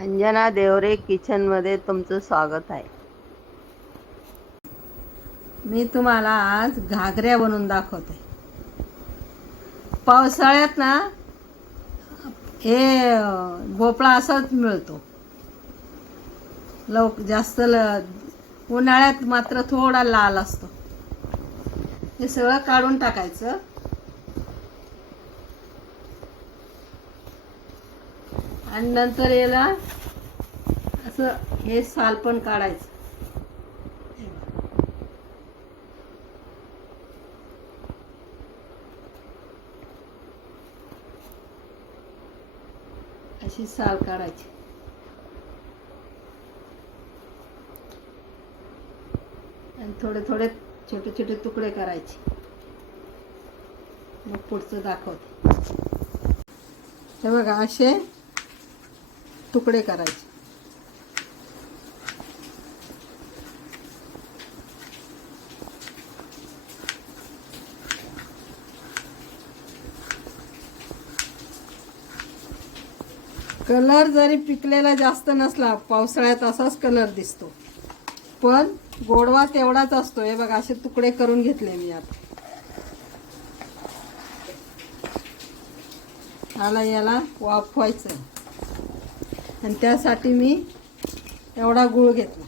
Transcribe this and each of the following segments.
अंजना देवरे किचनमध्ये तुमचं स्वागत आहे. मी तुम्हाला आज घागऱ्या बनवून दाखवते. पावसाळ्यात ना हे भोपळा असाच मिळतो. लव जास्त ल उन्हाळ्यात मात्र थोडा लाल असतो. हे सगळं काढून टाकायचं. आणि नंतर याला असं हे साल पण काढायचं. अशी साल काढायची. आणि थोडे थोडे छोटे छोटे तुकडे करायचे. मग पुढचं दाखवते. हे बघा असे तुकडे करायचे. कलर जरी पिकलेला जास्त नसला पावसाळ्यात असाच कलर दिसतो. पण गोडवा तेवढाच असतो. हे बघा असे तुकडे करून घेतले मी आता. ह्याला याला वाफवायचं आणि त्यासाठी मी एवढा गुळ घेतला.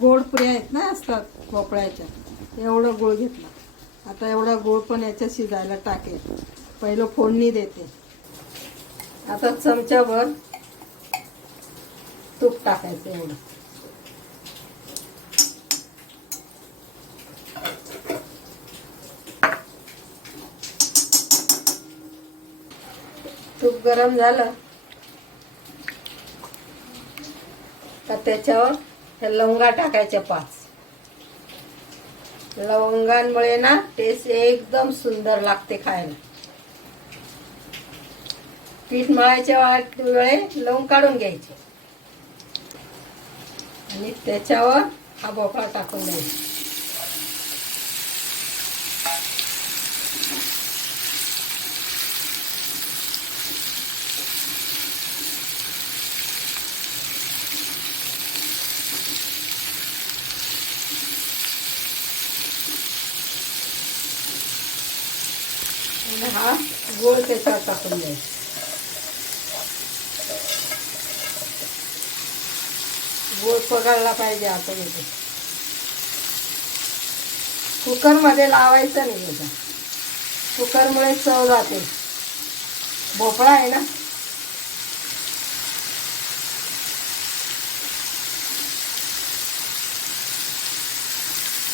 गोड पुऱ्या आहेत ना असतात भोपळ्याच्या एवढं गुळ घेतला. आता एवढा गुळ पण याच्यात शिजायला टाकेल पहिलं फोडणी देते. आता चमच्यावर तूप टाकायचं एवढं. तूप गरम झालं का त्याच्यावर ह्या लवंगा टाकायच्या पाच. लवंगांमुळे ना टेस्ट एकदम सुंदर लागते खायला. पीठ मळायच्या वेळे लवंग काढून घ्यायचे. आणि त्याच्यावर हा भोपळा टाकून द्यायचा आणि हा गोळ त्याच्यावर टाकून द्यायचा. गोळ पगाळला पाहिजे आतमध्ये कुकरमध्ये लावायचं नाही त्याचा कुकरमुळे चव जाते. भोपळा आहे ना?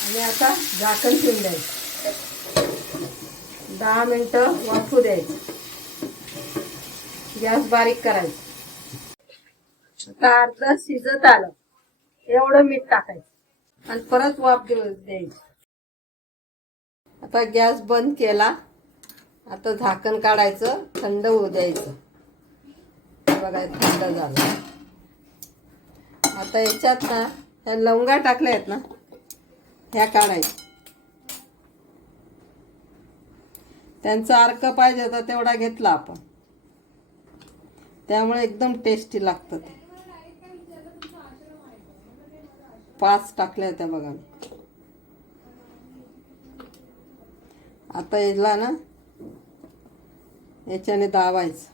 आणि आता झाकण ठेवून द्यायचं. दहा मिनटं वाफू द्यायचं. गॅस बारीक करायचं. आता अर्ध शिजत आलं. एवढं मीठ टाकायचं. आणि परत वाफ देऊ द्यायची. आता गॅस बंद केला. आता झाकण काढायचं. थंड होऊ द्यायचं. बघा थंड झालं. आता याच्यात ना ह्या लवंगा टाकल्या आहेत ना ह्या काढायच्या. त्यांचा अर्क पाहिजे होता तेवढा घेतला आपण. त्यामुळे एकदम टेस्टी लागतं ते. पाच टाकल्या होत्या बघा. आता याला ना याच्याने दाबायचं.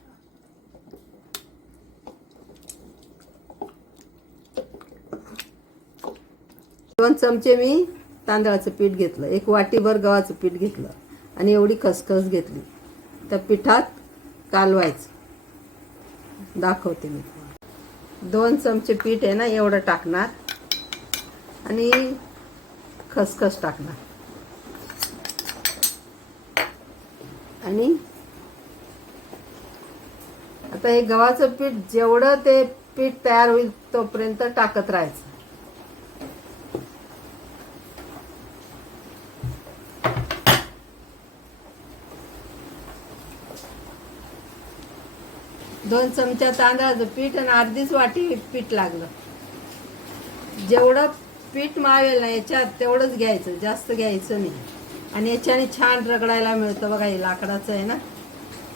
दोन चमचे मी तांदळाचं पीठ घेतलं. एक वाटीभर गव्हाचं पीठ घेतलं. आणि एवढी खसखस घेतली. त्या पिठात कालवायचं. दाखवते मी. दोन चमचे पीठ आहे ना एवढं टाकणार. आणि खसखस टाकणार. आणि आता हे गव्हाचं पीठ जेवढं ते पीठ तयार होईल तोपर्यंत टाकत राहायचं. दोन चमचा तांदळाचं पीठ आणि अर्धीच वाटी पीठ लागलं. जेवढं पीठ मावेल ना याच्यात तेवढंच घ्यायचं जास्त घ्यायचं नाही. आणि याच्याने छान रगडायला मिळतं बघा हे लाकडाचं आहे ना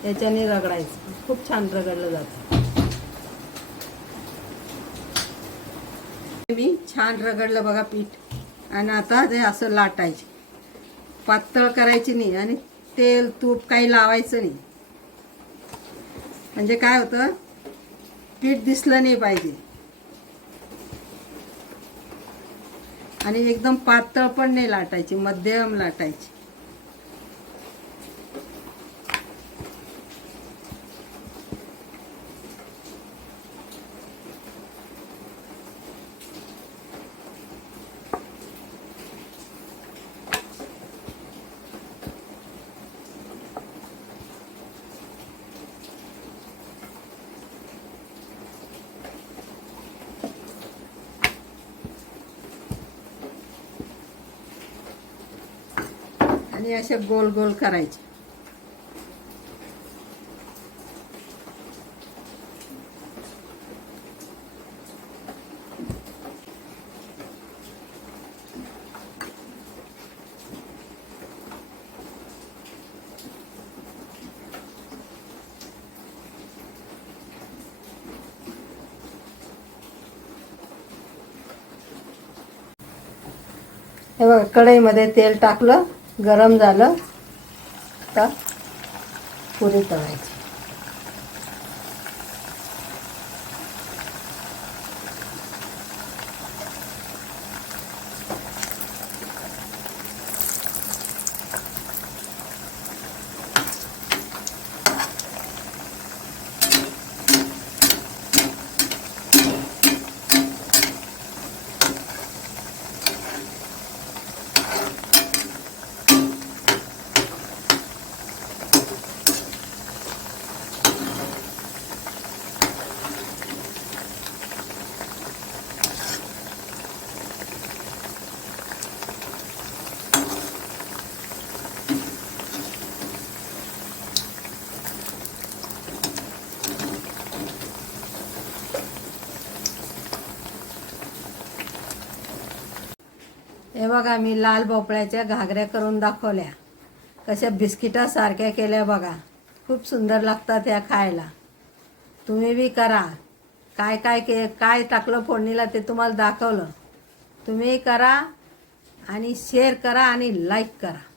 याच्याने रगडायचं. खूप छान रगडलं जातं. मी छान रगडलं बघा पीठ. आणि आता ते असं लाटायचे. पातळ करायची नाही आणि तेल तूप काही लावायचं नाही. म्हणजे काय होतं? पीठ दिसलं नाही पाहिजे. आणि एकदम पातळ पण नाही लाटायची मध्यम लाटायची. आणि असे गोल गोल करायचे. हे बघा कढईमध्ये तेल टाकलं. गरम झालं. आता पुरी तळायची. हे बघा मी लाल भोपळ्याच्या घागऱ्या करून दाखवल्या. कशा बिस्किटासारख्या केल्या बघा. खूप सुंदर लागतात ह्या खायला. तुम्ही बी करा. काय काय के काय टाकलं फोडणीला ते तुम्हाला दाखवलं. तुम्ही करा आणि शेअर करा आणि लाईक करा.